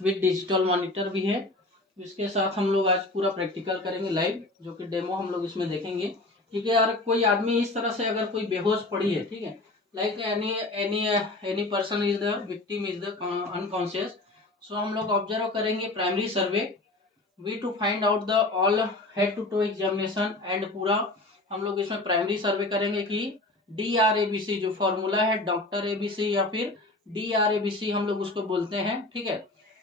With digital monitor भी है। इसके साथ हम लोग आज पूरा प्रैक्टिकल करेंगे लाइव, जो कि डेमो हम लोग इसमें देखेंगे। ठीक है यार, कोई आदमी इस तरह से अगर कोई बेहोश पड़ी है, ठीक है, like any person is the victim is the unconscious, so हम लोग ऑब्जर्व करेंगे primary survey we to find out the all head to toe examination and पूरा हम लोग इसमें प्राइमरी सर्वे करेंगे कि DRABC जो फॉर्मूला है डॉक्टर ABC या फिर DRABC हम लोग उसको बोलते हैं। ठीक है,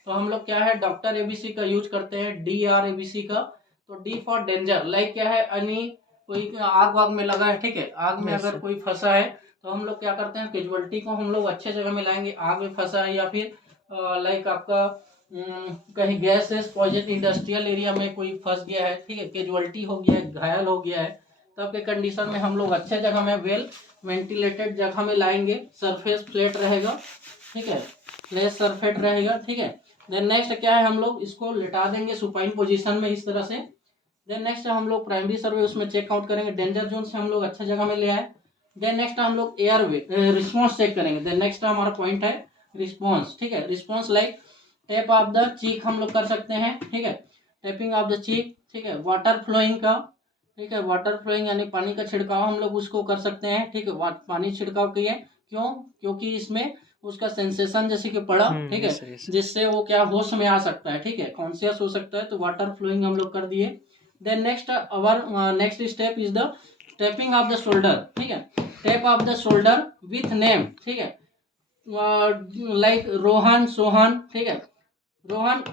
तो हम लोग क्या है डॉक्टर ABC का यूज करते हैं DRABC का। तो D फॉर डेंजर, लाइक क्या है यानी कोई आग वाग में लगा है, ठीक है, आग में अगर कोई फंसा है तो हम लोग क्या करते हैं कैजुअलिटी को हम लोग अच्छे जगह में लाएंगे। आग में फंसा है या फिर लाइक आपका कहीं गैस पॉइजन इंडस्ट्रियल एरिया में कोई फंस गया है, ठीक है, कैजुअलिटी हो गया है, घायल हो गया है, तब के कंडीशन में हम लोग अच्छे जगह में वेल वेंटिलेटेड जगह में लाएंगे। सरफेस फ्लैट रहेगा, ठीक है, फ्लैट सरफेस रहेगा। ठीक है, देन नेक्स्ट क्या है हम लोग इसको लिटा देंगे सुपाइन पोजीशन में इस तरह से। देन नेक्स्ट हम लोग प्राइमरी सर्वे उसमें चेक आउट करेंगे, डेंजर जोन से हम लोग अच्छे जगह में ले आए। देन नेक्स्ट हम लोग एयरवे रिस्पॉन्स चेक करेंगे। देन नेक्स्ट हमारा पॉइंट है रिस्पॉन्स। ठीक है, response like tap of the cheek हम लोग कर सकते हैं, ठीक है, टैपिंग ऑफ द चीक। ठीक है, वाटर फ्लोइंग का, ठीक है, वाटर फ्लोइंग यानी पानी का छिड़काव हम लोग उसको कर सकते हैं। ठीक है, पानी छिड़काव किए, क्यों, क्योंकि इसमें उसका सेंसेशन जैसे कि पड़ा, ठीक है, जिससे वो क्या होश में आ सकता है, ठीक है, कॉन्शियस हो सकता है, तो वाटर फ्लोइंग हम लोग कर दिए। Then next our next step is the tapping of the shoulder. ठीक है, tap of the shoulder with name, ठीक है, लाइक रोहन सोहन, ठीक है, रोहन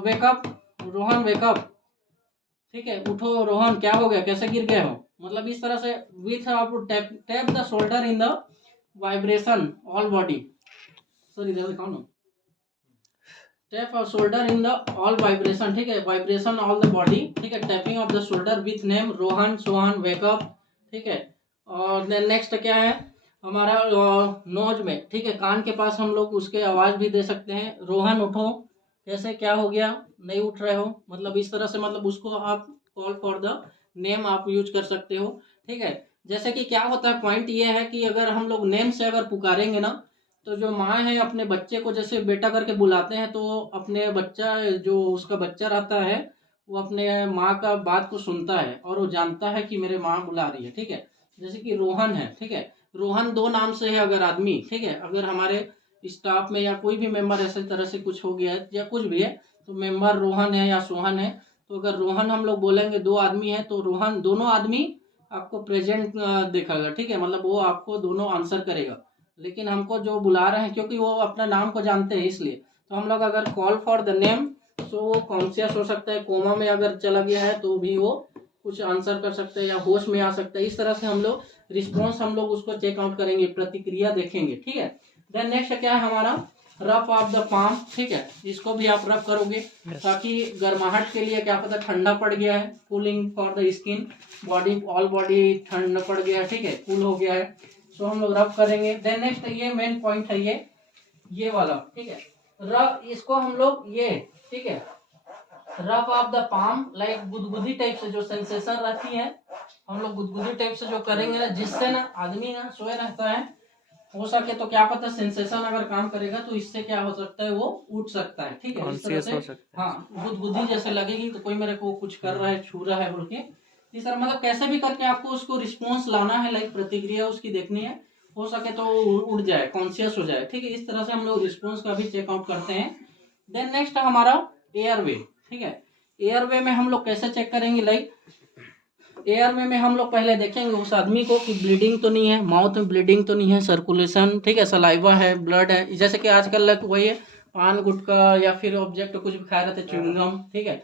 वेकअप, रोहन वेकअप, ठीक है, उठो रोहन, क्या हो गया, कैसे गिर गए हो, मतलब इस तरह से विथ आप tap the shoulder in the vibration all body, sorry इधर दिखाओ ना, tap off shoulder in the all vibration, ठीक है, वाइब्रेशन ऑल द बॉडी, ठीक है, tapping of the shoulder with name Rohan Sohan wake up. ठीक है, और देन नेक्स्ट क्या है हमारा नोज में, ठीक है, कान के पास हम लोग उसके आवाज भी दे सकते हैं, रोहन उठो, कैसे क्या हो गया, नहीं उठ रहे हो, मतलब इस तरह से, मतलब उसको आप कॉल फॉर द नेम आप यूज कर सकते हो। ठीक है, जैसे कि क्या होता है पॉइंट ये है कि अगर हम लोग नेम से अगर पुकारेंगे ना, तो जो माँ है अपने बच्चे को जैसे बेटा करके बुलाते हैं, तो अपने बच्चा जो उसका बच्चा रहता है वो अपने माँ का बात को सुनता है और वो जानता है कि मेरे माँ बुला रही है। ठीक है, जैसे कि रोहन है, ठीक है, रोहन दो नाम से है अगर आदमी, ठीक है, अगर हमारे स्टाफ में या कोई भी मेंबर ऐसे तरह से कुछ हो गया है या कुछ भी है, तो मेंबर रोहन है या सोहन है, तो अगर रोहन हम लोग बोलेंगे दो आदमी है तो रोहन दोनों आदमी आपको प्रेजेंट देखेगा, ठीक है, मतलब वो आपको दोनों आंसर करेगा, लेकिन हमको जो बुला रहे हैं क्योंकि वो अपना नाम को जानते हैं इसलिए, तो हम लोग अगर कॉल फॉर द नेम, तो वो कॉन्शियस हो सकता है, कोमा में अगर चला गया है तो भी वो कुछ आंसर कर सकते हैं या होश में आ सकता है। इस तरह से हम लोग रिस्पॉन्स हम लोग उसको चेकआउट करेंगे, प्रतिक्रिया देखेंगे। ठीक है, देन नेक्स्ट क्या है हमारा रफ ऑफ द पाम। ठीक है, इसको भी आप रफ करोगे ताकि गर्माहट के लिए क्या पता ठंडा पड़ गया है, cooling for the skin, body all body ठंड पड़ गया है, ठीक है, कूल हो गया है, सो हम लोग रफ करेंगे। देन नेक्स्ट ये मेन पॉइंट है ये वाला, ठीक है, रफ इसको हम लोग ये, ठीक है, rough of the palm like गुदगुदी टाइप से जो सेंसेशन रहती है, हम लोग गुदगुदी टाइप से जो करेंगे ना, जिससे ना आदमी ना सोए रहता है, हो सके तो क्या पता सेंसेशन अगर काम करेगा तो इससे क्या हो सकता है वो उठ सकता है। ठीक है, इस तरह से हाँ गुदगुदी जैसे लगेगी तो कोई मेरे को कुछ कर रहा है, छू रहा है बोल के, इस तरह मतलब कैसे भी करके आपको उसको रिस्पॉन्स लाना है, लाइक प्रतिक्रिया उसकी देखनी है, हो सके तो उड़ जाए, कॉन्शियस हो जाए। ठीक है, इस तरह से हम लोग रिस्पॉन्स का भी चेकआउट करते हैं। देन नेक्स्ट हमारा एयरवे। ठीक है, एयरवे में हम लोग कैसे चेक करेंगे, लाइक एयरवे में हम लोग पहले देखेंगे उस आदमी को कि ब्लीडिंग तो नहीं है, माउथ में ब्लीडिंग तो नहीं है, सर्कुलेशन, ठीक है, सलाइवा है, ब्लड है, जैसे कि आजकल लग वही है पान गुटखा या फिर ऑब्जेक्ट कुछ भी खाए रहते च्युइंगम। ठीक है,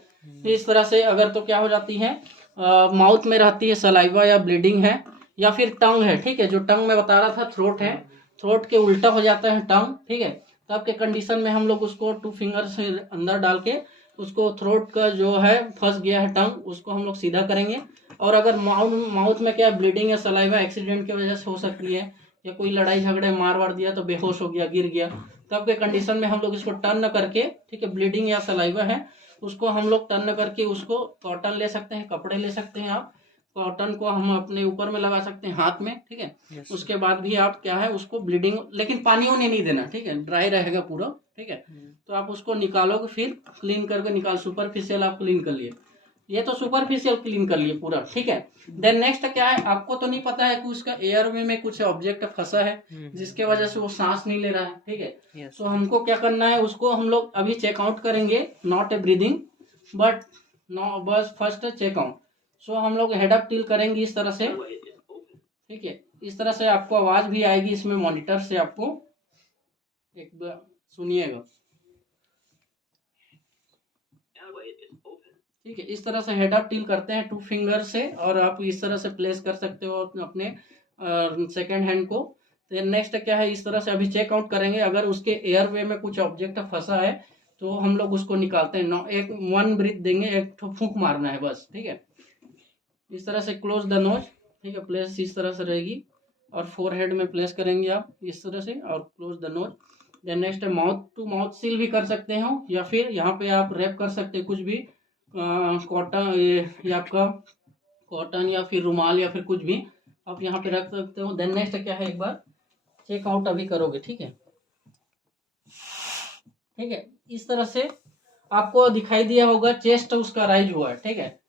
तो इस तरह से अगर तो क्या हो जाती है माउथ में रहती है सलाइवा या ब्लीडिंग है, या फिर टंग है, ठीक है, जो टंग में बता रहा था थ्रोट है, थ्रोट के उल्टा हो जाता है टंग। ठीक है, तब के कंडीशन में हम लोग उसको 2 फिंगर से अंदर डाल के उसको थ्रोट का जो है फंस गया है टंग, उसको हम लोग सीधा करेंगे। और अगर माउथ में क्या ब्लीडिंग या सलाइवा एक्सीडेंट की वजह से हो सकती है, या कोई लड़ाई झगड़े मार वार दिया तो बेहोश हो गया, गिर गया, तब के कंडीशन में हम लोग इसको टर्न करके, ठीक है, ब्लीडिंग या सलाइवा है उसको हम लोग टर्न करके उसको कॉटन ले सकते हैं, कपड़े ले सकते हैं आप, कॉटन को हम अपने ऊपर में लगा सकते हैं हाथ में। ठीक है, उसके बाद भी आप क्या है उसको ब्लीडिंग, लेकिन पानी होने नहीं देना, ठीक है, ड्राई रहेगा पूरा। ठीक है। तो आप उसको निकालोगे, फिर क्लीन करके निकाल, सुपरफिशियल आप क्लीन कर लिए, ये तो सुपरफिशियल क्लीन कर लिए पूरा, ठीक है। देन नेक्स्ट क्या है, आपको तो नहीं पता है कि उसका एयरवे में कुछ ऑब्जेक्ट फंसा है जिसके वजह से वो सांस नहीं ले रहा है, ठीक है। तो हमको क्या करना है, उसको हम लोग अभी चेकआउट करेंगे, not a breathing but no, बस फर्स्ट चेकआउट। सो हम लोग हेड अप टिल करेंगे इस तरह से, ठीक है। इस तरह से आपको आवाज भी आएगी इसमें, मॉनिटर से आपको एक बार सुनिएगा, ठीक है। इस तरह से हेड अप टिल करते हैं 2 फिंगर से, और आप इस तरह से प्लेस कर सकते हो अपने सेकेंड हैंड को। तो नेक्स्ट क्या है, इस तरह से अभी चेकआउट करेंगे, अगर उसके एयरवे में कुछ ऑब्जेक्ट फंसा है तो हम लोग उसको निकालते हैं। एक 1 ब्रीथ देंगे, एक फूंक मारना है बस, ठीक है। इस तरह से क्लोज द नोज, ठीक है, प्लेस इस तरह से रहेगी, और फोरहेड में प्लेस करेंगे आप इस तरह से, और close the nose. Then next mouth to mouth seal भी कर सकते हो, या फिर यहाँ पे आप रैप कर सकते हैं कुछ भी, कॉटन, ये आपका कॉटन या फिर रुमाल या फिर कुछ भी आप यहाँ पे रख सकते हो। देन नेक्स्ट क्या है, एक बार चेकआउट अभी करोगे, ठीक है, ठीक है। इस तरह से आपको दिखाई दिया होगा, चेस्ट उसका राइज हुआ है, ठीक है,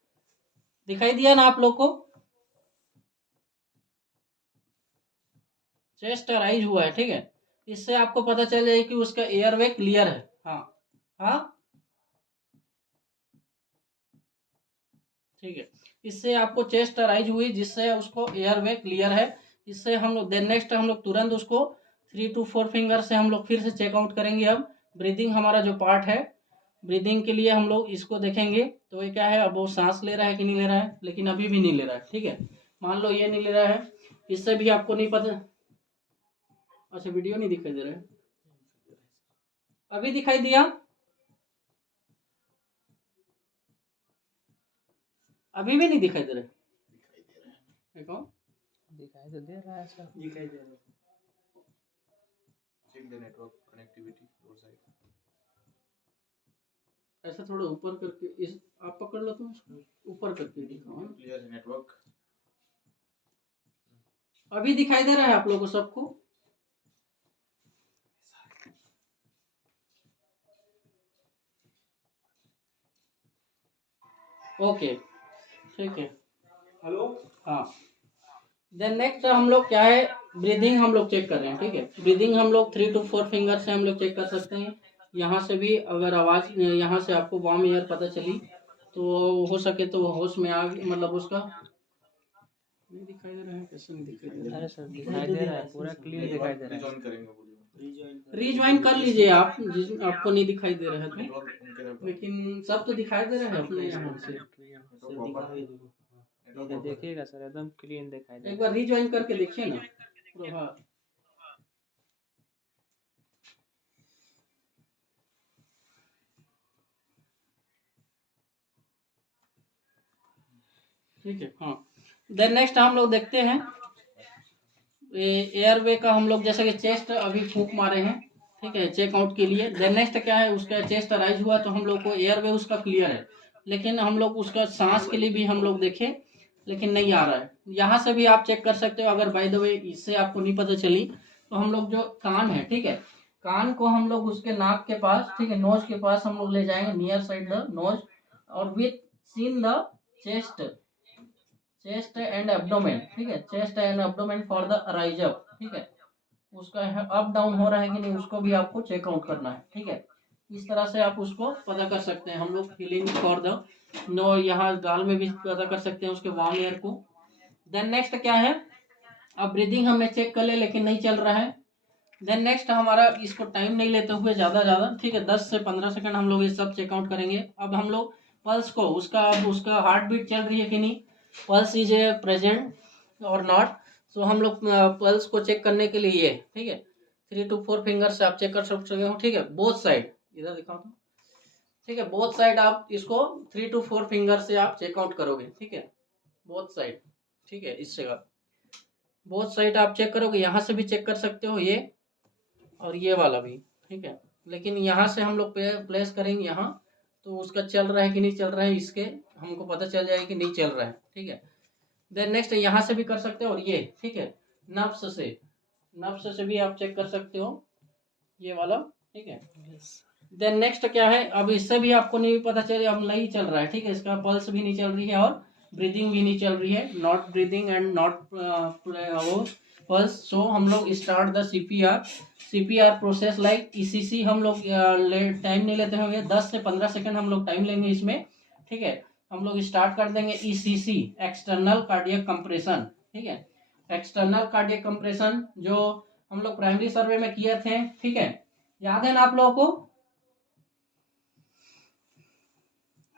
दिखाई दिया ना आप लोग को, चेस्ट राइज हुआ है, ठीक है। इससे आपको पता चल जाए कि उसका एयरवे क्लियर है। हाँ हाँ, ठीक है। इससे आपको चेस्ट राइज हुई, जिससे उसको एयरवे क्लियर है। इससे हम लोग देन नेक्स्ट हम लोग तुरंत उसको 3 to 4 फिंगर से हम लोग फिर से चेकआउट करेंगे। अब ब्रीदिंग हमारा जो पार्ट है, ब्रीदिंग के लिए हम लोग इसको देखेंगे, तो ये क्या है, अब वो सांस ले रहा है कि नहीं ले रहा है, लेकिन अभी भी नहीं ले रहा है, ठीक है। मान लो ये नहीं ले रहा है, इससे भी आपको नहीं पता। अच्छा, वीडियो नहीं दिखाई दे रहा है, अभी दिखाई दिया, अभी भी नहीं दिखाई दे रहा है, देखो दिखाई तो दे रहा है सर, दिखाई दे रहा है। Check the network connectivity your side. ऐसा थोड़ा ऊपर करके, इस आप पकड़ लो, तो उसको ऊपर करके दिखाओ। क्लियर नेटवर्क, अभी दिखाई दे रहा है आप लोगों को सबको? ओके, ठीक है। हेलो, हाँ, देन नेक्स्ट हम लोग क्या है, ब्रीदिंग हम लोग चेक कर रहे हैं, ठीक है। ब्रीदिंग हम लोग 3 to 4 फिंगर से हम लोग चेक कर सकते हैं। यहाँ से भी अगर आवाज, यहाँ से आपको वार्म एयर पता चली तो हो सके तो होश में आ, मतलब उसका नहीं दिखाई दे रहा है, कैसे नहीं दिखाई दे रहा अरे सर दिखाई दे रहा है, पूरा क्लीन दिखाई दे रहा है। रिजॉइन करेंगे वीडियो, है। रीज्वाइन कर लीजिए आप, जिस आपको नहीं दिखाई दे रहा है तो, नेटवर्क उनके तरफ लेकिन सब तो दिखाई दे रहा है अपने यहाँ से। नेटवर्क प्रॉपर है, नेटवर्क ये प्रॉपर है। देखिएगा सर, एकदम क्लीन दिखाई दे एक रहा बार रीज्वाइन करके देखिए ना, प्रभात। ठीक है, हाँ। देन नेक्स्ट हम लोग देखते हैं एयरवे का, हम लोग जैसे कि चेस्ट अभी फूंक मारे हैं, ठीक है, चेकआउट के लिए। देन नेक्स्ट क्या है, उसका चेस्ट राइज हुआ तो हम लोग को एयरवे उसका क्लियर है, लेकिन हम लोग उसका सांस के लिए भी हम लोग देखें, लेकिन नहीं आ रहा है। यहाँ से भी आप चेक कर सकते हो, अगर बाय द वे इससे आपको नहीं पता चली तो हम लोग जो कान है, ठीक है, कान को हम लोग उसके नाक के पास, ठीक है, नोज के पास हम लोग ले जाएंगे, नियर साइड द नोज, और with seen the chest, chest and abdomen, ठीक है, chest and abdomen for the rise up, ठीक है। उसका अप डाउन हो रहा है कि नहीं, उसको भी आपको चेकआउट करना है, ठीक है। इस तरह से आप उसको पता कर सकते हैं। हम लोग फीलिंग फॉर द नो, यहाँ गाल में भी पता कर सकते हैं उसके वार्म एयर को। देन नेक्स्ट क्या है, अब ब्रीदिंग हमने चेक कर लिया लेकिन नहीं चल रहा है। देन नेक्स्ट हमारा, इसको टाइम नहीं लेते हुए ज़्यादा, ठीक है, 10 से 15 सेकंड हम लोग ये सब चेकआउट करेंगे। अब हम लोग पल्स को, उसका हार्ट बीट चल रही है कि नहीं, पल्स इज ए प्रेजेंट और नॉट। सो हम लोग पल्स को चेक करने के लिए ये, ठीक है, 3 to 4 फिंगर से आप चेक कर सकते हो, ठीक है, बोथ साइड, इधर दिखाओ तो, ठीक है, बोथ साइड आप इसको 3 to 4 फिंगर से आप चेकआउट करोगे, ठीक है, बोथ साइड, ठीक है। इससे बोथ साइड आप चेक करोगे, यहाँ से भी चेक कर सकते हो ये, और ये वाला भी, ठीक है। लेकिन यहाँ से हम लोग प्लेस करेंगे यहाँ, तो उसका चल रहा है कि नहीं चल रहा है, इसके हमको पता चल जाएगा कि नहीं चल रहा है, ठीक है। देन नेक्स्ट यहाँ से भी कर सकते हो, और ये, ठीक है, नफ्स से भी आप चेक कर सकते हो, ये वाला ठीक है। Yes. देन नेक्स्ट क्या है, अब इससे भी आपको नहीं पता चले, अब नहीं चल रहा है, ठीक है, इसका पल्स भी नहीं चल रही है और ब्रीदिंग भी नहीं चल रही है, नॉट ब्रीदिंग एंड नॉट वो पल्स। सो हम लोग start the CPR process like ECC. हम लोग टाइम नहीं लेते होंगे, 10 से 15 सेकंड हम लोग टाइम लेंगे इसमें, ठीक है। हम लोग स्टार्ट कर देंगे ईसीसी, एक्सटर्नल कार्डियक कंप्रेशन, ठीक है। एक्सटर्नल कार्डियक कंप्रेशन जो हम लोग प्राइमरी सर्वे में किए थे, ठीक है, याद है ना आप लोगों को?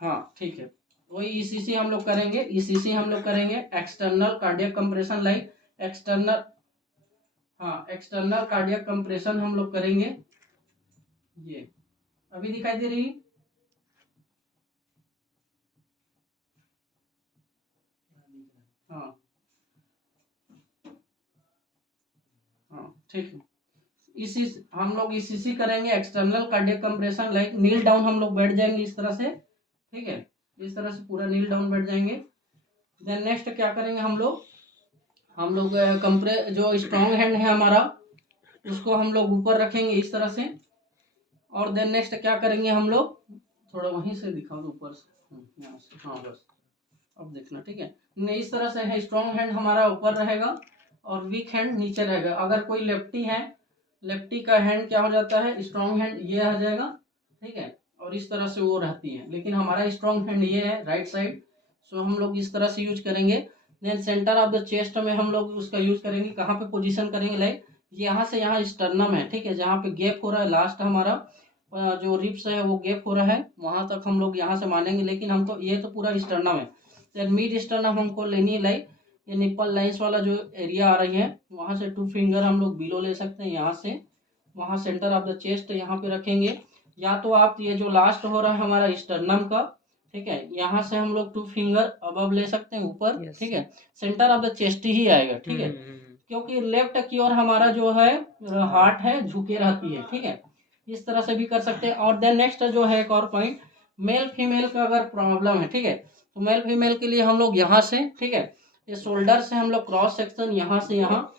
हाँ ठीक है, वही ईसीसी हम लोग करेंगे, ईसीसी हम लोग करेंगे, external cardiac compression like external, हाँ एक्सटर्नल कार्डियक कंप्रेशन हम लोग करेंगे। ये अभी दिखाई दे रही, हाँ हाँ ठीक है। इसी हम लोग ईसीसी करेंगे, एक्सटर्नल कार्डियक कंप्रेशन लाइक नील डाउन हम लोग बैठ जाएंगे इस तरह से, ठीक है, इस तरह से पूरा नील डाउन बैठ जाएंगे। देन नेक्स्ट क्या करेंगे हम लोग कंप्रे जो स्ट्रॉन्ग हैंड है हमारा, उसको हम लोग ऊपर रखेंगे इस तरह से। और देन नेक्स्ट क्या करेंगे हम लोग, थोड़ा वहीं से दिखा दो ऊपर से, यहाँ से, हाँ बस अब देखना, ठीक है। नहीं इस तरह से है, स्ट्रॉन्ग हैंड हमारा ऊपर रहेगा और वीक हैंड नीचे रहेगा। अगर कोई लेफ्टी है, लेफ्टी का हैंड क्या हो जाता है, स्ट्रॉन्ग हैंड ये आ जाएगा, ठीक है, और इस तरह से वो रहती है। लेकिन हमारा स्ट्रॉन्ग हैंड ये है राइट साइड, सो हम लोग इस तरह से यूज करेंगे। Then centre of the chest में हम लोग उसका यूज करेंगे, कहाँ पे पोजीशन करेंगे, लाइक यहाँ से यहाँ स्टर्नम है, ठीक है, जहाँ पे गैप हो रहा है लास्ट हमारा जो रिप्स है वो गैप हो रहा है, वहां तक हम लोग यहाँ से मानेंगे। लेकिन हमको ये तो पूरा स्टर्नम है, देन मिड स्टर्नम हमको लेनी है, लाइक ये निप्पल लाइंस वाला जो एरिया आ रही है, वहां से 2 फिंगर हम लोग बिलो ले सकते हैं, यहाँ से वहाँ सेंटर ऑफ द चेस्ट यहाँ पे रखेंगे। या तो आप ये जो लास्ट हो रहा है हमारा स्टर्नम का, ठीक है, यहाँ से हम लोग 2 फिंगर अबव ले सकते हैं ऊपर, Yes. ठीक है, सेंटर ऑफ द चेस्ट ही आएगा, ठीक है, क्योंकि लेफ्ट की ओर हमारा जो है हार्ट है झुके रहती है, ठीक है, इस तरह से भी कर सकते हैं। और देन नेक्स्ट जो है एक और पॉइंट, मेल फीमेल का अगर प्रॉब्लम है, ठीक है, तो मेल फीमेल के लिए हम लोग यहाँ से, ठीक है, ये शोल्डर से हम लोग क्रॉस सेक्शन यहाँ से यहाँ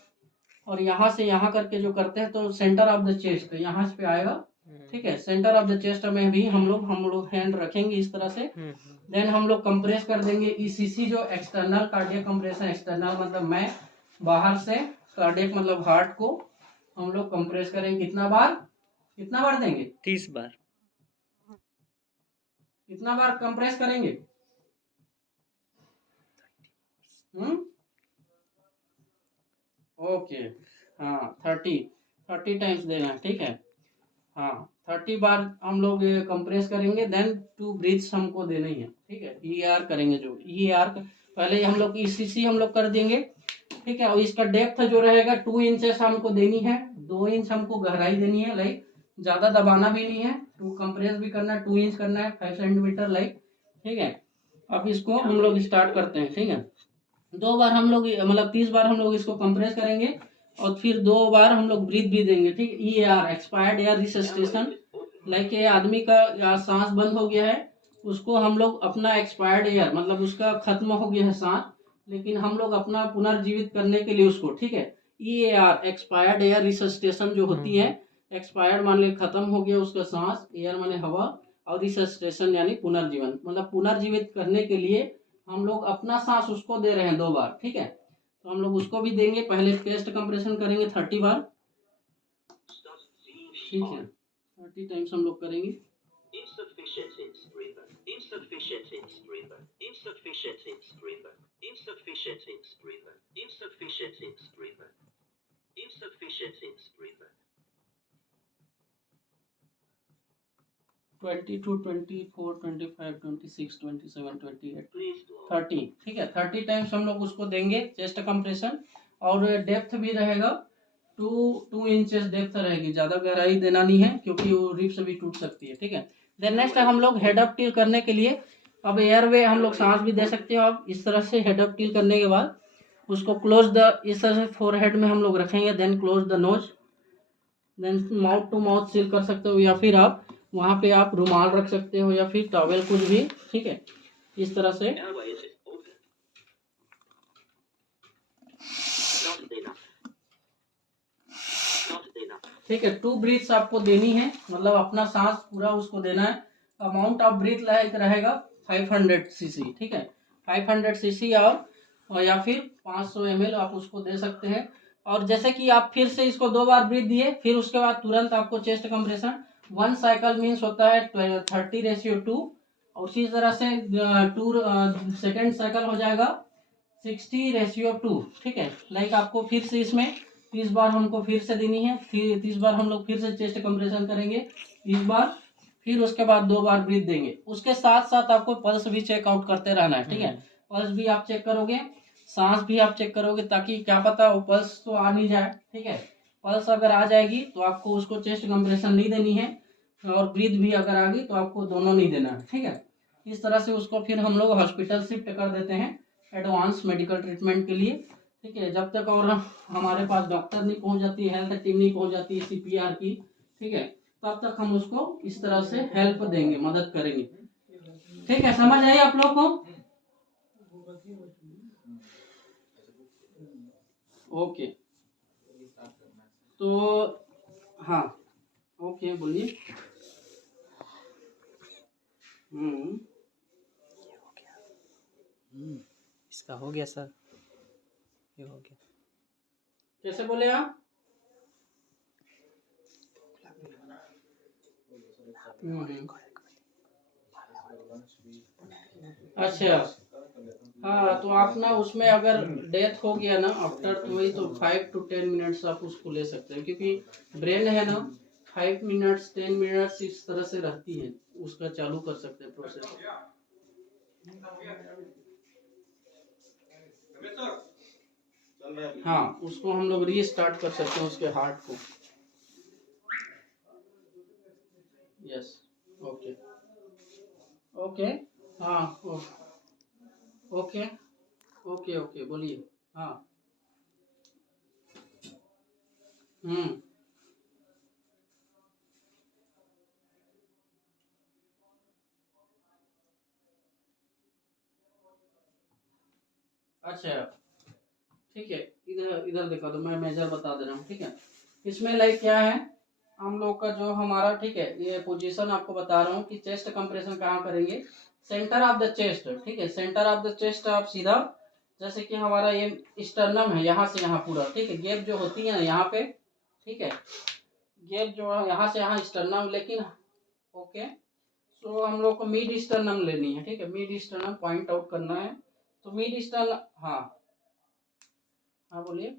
और यहाँ से यहाँ करके जो करते हैं, तो सेंटर ऑफ द चेस्ट यहाँ पे आएगा, ठीक है, सेंटर ऑफ द चेस्ट में भी हम लोग हैंड रखेंगे इस तरह से। देन हम लोग कंप्रेस कर देंगे ईसीसी जो एक्सटर्नल कार्डियक कंप्रेशन, एक्सटर्नल मतलब मैं बाहर से, कार्डियक मतलब हार्ट को हम लोग कंप्रेस करेंगे। कितना बार देंगे, 30 बार। कितना बार कंप्रेस करेंगे, ओके, हाँ 30 टाइम्स देना है, ठीक है, हाँ 30 बार हम लोग कंप्रेस करेंगे। देन 2 ब्रीथ्स हमको देने ही है, ठीक है, ईआर करेंगे, जो ईआर पहले हम लोग ईसीसी हम लोग कर देंगे, ठीक है, और इसका डेप्थ जो रहेगा 2 इंचेस हमको देनी है, 2 इंच हमको गहराई देनी है, लाइक ज़्यादा दबाना भी नहीं है, 2 कंप्रेस भी करना है, 2 इंच करना है, 5 सेंटीमीटर लाइक, ठीक है। अब इसको हम लोग स्टार्ट करते हैं, ठीक है, 2 बार हम लोग मतलब 30 बार हम लोग इसको कंप्रेस करेंगे और फिर 2 बार हम लोग ब्रीथ भी देंगे, ठीक, ईआर एक्सपायर्ड एयर रिसस्टेशन, लाइक ये आदमी का सांस बंद हो गया है, उसको हम लोग अपना एक्सपायर्ड एयर मतलब उसका खत्म हो गया है सांस, लेकिन हम लोग अपना पुनर्जीवित करने के लिए उसको, ठीक है, ईआर एक्सपायर्ड एयर रिसस्टेशन जो होती है, एक्सपायर्ड मान ले खत्म हो गया उसका सांस, एयर माने हवा, और रिसस्टेशन यानी पुनर्जीवन, मतलब पुनर्जीवित करने के लिए हम लोग अपना सांस उसको दे रहे हैं 2 बार, ठीक है, तो हम लोग उसको भी देंगे। पहले चेस्ट कंप्रेशन करेंगे 30 बार, ठीक है, 30 टाइम्स हम लोग करेंगे। Insufficient breather. Insufficient breather. Insufficient breather. Insufficient breather. Insufficient breather. Insufficient breather. 22, 24, 25, 26, 27, 28, Please go. 30, ठीक है, 30 टाइम्स हम लोग उसको देंगे चेस्ट कंप्रेशन। और डेप्थ भी रहेगा 2 इंचेस डेप्थ रहेगी, ज़्यादा गहराई देना नहीं है क्योंकि वो रिप्स भी टूट सकती है, ठीक है। देन नेक्स्ट हम लोग हेड अप टिल करने के लिए, अब एयरवे हम लोग सांस भी दे सकते हो आप इस तरह से। हेड अप टिल करने के बाद उसको क्लोज द इस तरह से फोरहेड में हम लोग रखेंगे, then close the nose, then mouth to mouth seal कर सकते हो, या फिर आप वहाँ पे आप रुमाल रख सकते हो या फिर टॉवेल कुछ भी, ठीक है, इस तरह से। Airway is open. Not enough. Not enough. ठीक है। 2 ब्रीथ्स आपको देनी है, मतलब अपना सांस पूरा उसको देना है। अमाउंट ऑफ ब्रीथ लाइक रहेगा 500 सीसी, ठीक है। 500 सीसी और या फिर 500 ml आप उसको दे सकते हैं। और जैसे कि आप फिर से इसको 2 बार ब्रीथ दिए, फिर उसके बाद तुरंत आपको चेस्ट कंप्रेशन 1 साइकिल मीन्स होता है 30:2, और उसी तरह से 2 सेकेंड साइकिल हो जाएगा 60:2, ठीक है। लाइक आपको फिर से इसमें 30 बार हमको फिर से देनी है, फिर 30 बार हम लोग फिर से चेस्ट कंप्रेशन करेंगे 30 बार, फिर उसके बाद 2 बार ब्रीथ देंगे। उसके साथ साथ आपको पल्स भी चेकआउट करते रहना है, ठीक है। पल्स भी आप चेक करोगे, सांस भी आप चेक करोगे, ताकि क्या पता वो पल्स तो आ नहीं जाए, ठीक है। पल्स अगर आ जाएगी तो आपको उसको चेस्ट कंप्रेशन नहीं देनी है, और ब्रीथ भी अगर आ गई तो आपको दोनों नहीं देना है, ठीक है। इस तरह से उसको फिर हम लोग हॉस्पिटल शिफ्ट कर देते हैं एडवांस मेडिकल ट्रीटमेंट के लिए, ठीक है। जब तक और हमारे पास डॉक्टर नहीं पहुंच जाती, हेल्थ टीम नहीं पहुंच जाती CPR की, ठीक है, तब तक हम उसको इस तरह से हेल्प देंगे, मदद करेंगे, ठीक है। समझ आई आप लोग को? ओके, तो हाँ, ओके बोलिए। इसका हो गया सर, ये हो गया। कैसे बोले आप? अच्छा, हाँ, तो आप ना उसमें अगर डेथ हो गया ना आफ्टर, तो वही तो 5 to 10 मिनट्स आप उसको ले सकते हैं, क्योंकि ब्रेन है ना 5 मिनट्स 10 मिनट्स इस तरह से रहती है, उसका चालू कर सकते हैं प्रोसेस। हाँ, उसको हम लोग रीस्टार्ट कर सकते हैं उसके हार्ट को। यस, ओके ओके, हाँ ओके ओके ओके, बोलिए। हाँ, अच्छा, ठीक है। इधर इधर दिखा दो, मैं मेजर बता दे रहा हूँ, ठीक है। इसमें लाइक क्या है, हम लोग का जो हमारा, ठीक है, ये पोजीशन आपको बता रहा हूँ कि चेस्ट कंप्रेशन कहाँ करेंगे। सेंटर ऑफ द चेस्ट, ठीक है, सेंटर ऑफ द चेस्ट आप सीधा, जैसे कि हमारा ये स्टर्नम है, यहाँ से यहाँ पूरा, ठीक है, गैप जो होती है ना यहाँ पे, ठीक है, गैप जो है यहाँ से यहाँ स्टर्नम, लेकिन ओके, तो हम लोग को मिड स्टर्नम लेनी है, ठीक है, मिड स्टर्नम पॉइंट आउट करना है। तो मिड स्टर्नम, हाँ हाँ बोलिए।